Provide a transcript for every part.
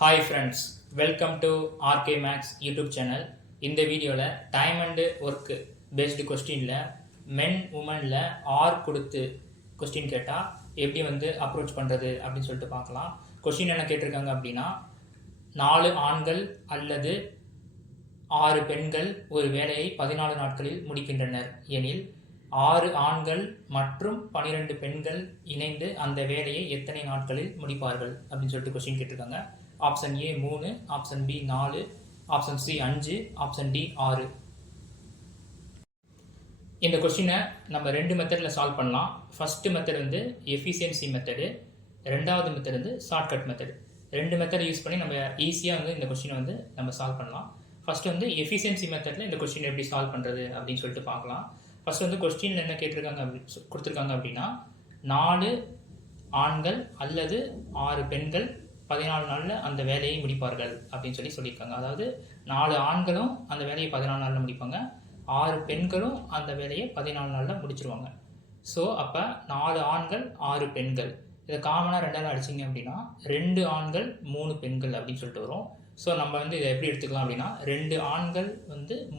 Hi friends, welcome to RK Max YouTube channel. இந்த வீடியோவில் time and work based கொஸ்டினில் மென் உமனில் R கொடுத்து question கேட்டால் எப்படி அப்ரோச் பண்ணுறது அப்படின்னு சொல்லிட்டு பார்க்கலாம். கொஸ்டின் என்ன கேட்டிருக்காங்க அப்படின்னா, 4 ஆண்கள் அல்லது 6 பெண்கள் ஒரு வேலையை 14 நாட்களில் முடிக்கின்றனர் எனில் 6 ஆண்கள் மற்றும் 12 பெண்கள் இணைந்து அந்த வேலையை எத்தனை நாட்களில் முடிப்பார்கள் அப்படின்னு சொல்லிட்டு கொஸ்டின் கேட்டிருக்காங்க. Option A 3, option B 4, option C 5, option D 6. இந்த கொஸ்டினை நம்ம 2 மெத்தடில் சால்வ் பண்ணலாம். ஃபர்ஸ்ட் மெத்தட் எஃபிஷியன்சி மெத்தடு, ரெண்டாவது method shortcut method. 2 method use பண்ணி நம்ம ஈஸியாக இந்த கொஸ்டினை நம்ம சால்வ் பண்ணலாம். ஃபர்ஸ்ட் எஃபிஷியன்சி மெத்தடில் இந்த கொஸ்டின் எப்படி சால்வ் பண்ணுறது அப்படின்னு சொல்லிட்டு பார்க்கலாம். ஃபர்ஸ்ட் கொஸ்டினில் என்ன கொடுத்துருக்காங்க அப்படின்னா, 4 ஆண்கள் அல்லது 6 பெண்கள் 14 நாளில் அந்த வேலையை முடிப்பார்கள் அப்படின்னு சொல்லியிருக்காங்க. அதாவது 4 ஆண்களும் அந்த வேலையை 14 நாளில் முடிப்பாங்க, 6 பெண்களும் அந்த வேலையை 14 நாளில் முடிச்சிருவாங்க. ஸோ அப்போ 4 ஆண்கள் 6 பெண்கள், இதை காமனாக 2ஆல் அடிச்சிங்க அப்படின்னா 2 ஆண்கள் 3 பெண்கள் அப்படின்னு சொல்லிட்டு வரும். ஸோ நம்ம இதை எப்படி எடுத்துக்கலாம் அப்படின்னா, 2 ஆண்கள்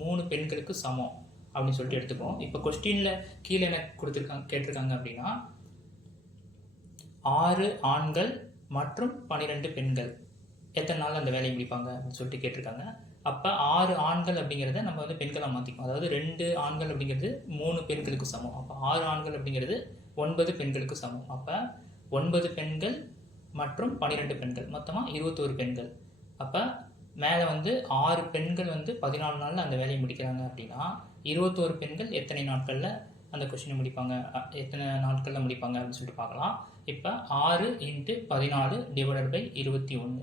3 பெண்களுக்கு சமம் அப்படின்னு சொல்லிட்டு எடுத்துக்குவோம். இப்போ கொஸ்டினில் கீழே என்ன கேட்டிருக்காங்க அப்படின்னா, 6 ஆண்கள் மற்றும் 12 பெண்கள் எத்தனை நாள் அந்த வேலையை முடிப்பாங்க அப்படின்னு சொல்லிட்டு கேட்டிருக்காங்க. அப்போ 6 ஆண்கள் அப்படிங்கிறத நம்ம பெண்களாக மாற்றிக்கோம். அதாவது 2 ஆண்கள் அப்படிங்கிறது 3 பெண்களுக்கு சமம். அப்போ 6 ஆண்கள் அப்படிங்கிறது 9 பெண்களுக்கு சமம். அப்போ 9 பெண்கள் மற்றும் 12 பெண்கள், மொத்தமாக 21 பெண்கள். அப்போ மேலே 6 பெண்கள் 14 நாளில் அந்த வேலையை முடிக்கிறாங்க அப்படின்னா 21 பெண்கள் எத்தனை நாட்களில் அந்த கொஸ்டினை முடிப்பாங்க, எத்தனை நாட்களில் முடிப்பாங்க அப்படின்னு சொல்லிட்டு பார்க்கலாம். இப்போ 6 × 14 / 21.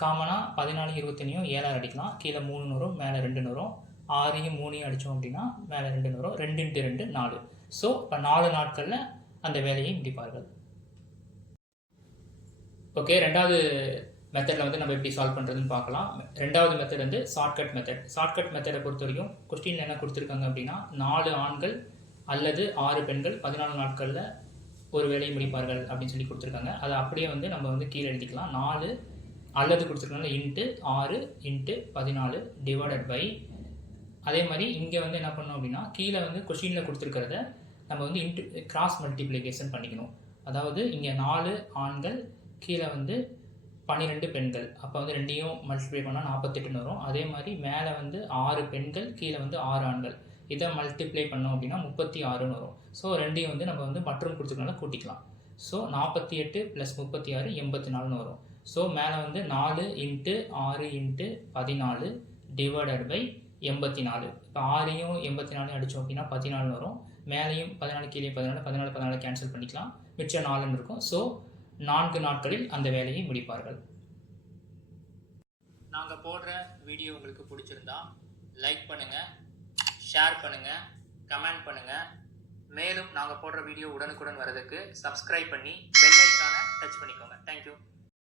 காமனாக 14 21 7 அடிக்கலாம். கீழே 3 வரும், மேலே 2 வரும். 6 3 அடித்தோம் அப்படின்னா மேலே 2 வரும். 2 × 2 4. ஸோ இப்போ 4 நாட்களில் அந்த வேலையை முடிப்பார்கள். ஓகே, ரெண்டாவது மெத்தடில் நம்ம எப்படி சால்வ் பண்ணுறதுன்னு பார்க்கலாம். ரெண்டாவது மெத்தட் ஷார்ட்கட் மெத்தட். ஷார்ட்கட் மெத்தடை பொறுத்த வரைக்கும் கொஸ்டின் என்ன கொடுத்துருக்காங்க அப்படின்னா, 4 ஆண்கள் அல்லது 6 பெண்கள் 14 நாட்களில் ஒரு வேலையை முடிப்பார்கள் அப்படின்னு சொல்லி கொடுத்துருக்காங்க. அதை அப்படியே நம்ம கீழே எழுதிக்கலாம். 4 அல்லது கொடுத்துருக்காங்க இன்ட்டு 6 × 14 / அதே மாதிரி இங்கே என்ன பண்ணணும் அப்படின்னா, கீழே கொஸ்டினில் கொடுத்துருக்கிறத நம்ம இன்ட்டு கிராஸ் மல்டிப்ளிகேஷன் பண்ணிக்கணும். அதாவது இங்கே 4 ஆண்கள், கீழே 12 பெண்கள். அப்போ 2ஐயும் மல்டிப்ளை பண்ணால் 48 வரும். அதே மாதிரி மேலே 6 பெண்கள், கீழே 6 ஆண்கள். இதை மல்டிப்ளை பண்ணோம் அப்படின்னா 36 வரும். ஸோ 2ஐயும் நம்ம மற்றும் கொடுத்துருக்கனால கூட்டிக்கலாம். ஸோ 48 + 36 84 வரும். ஸோ மேலே 4 × 6 × 14 / 84. இப்போ 6ஐயும் 84 அடித்தோம் அப்படின்னா 14 வரும். மேலேயும் 14 கீழே 14, 14 14 கேன்சல் பண்ணிக்கலாம். மிச்சம் 4 இருக்கும். ஸோ 4 நாட்களில் அந்த வேலையை முடிப்பார்கள். நாங்கள் போடுற வீடியோ உங்களுக்கு பிடிச்சிருந்தா லைக் பண்ணுங்கள், ஷேர் பண்ணுங்கள், கமெண்ட் பண்ணுங்கள். மேலும் நாங்கள் போடுற வீடியோ உடனுக்குடன் வரதுக்கு சப்ஸ்கிரைப் பண்ணி பெல் ஐக்கானை டச் பண்ணிக்கோங்க. தேங்க்யூ.